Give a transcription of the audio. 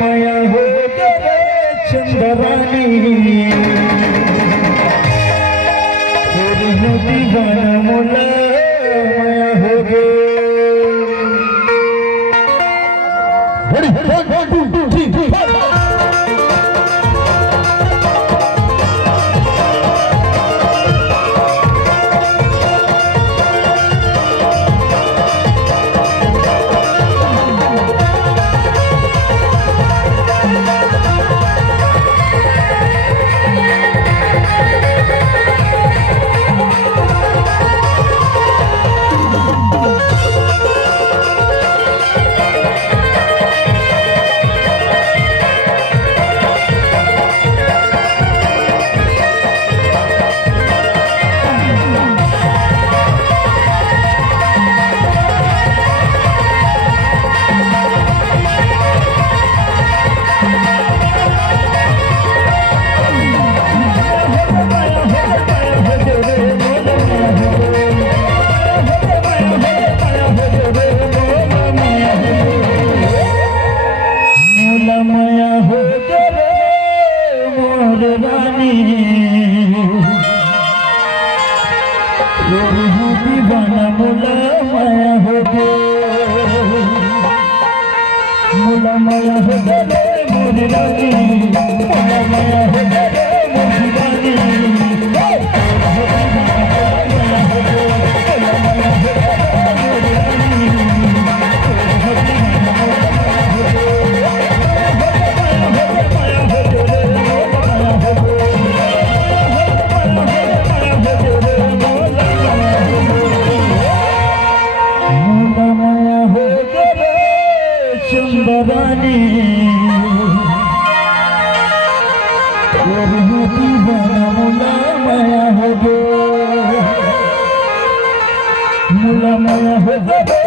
माया हो गे चंद्रानी तेरी हो दीवाना मोला माया हो गे दीवाना मोला माया हो गे मोला माया हो गे मोरी रानी मोला माया हो गे मोरी रानी चंद्रानी दीवाना मोला माया हो गे मोला माया हो गे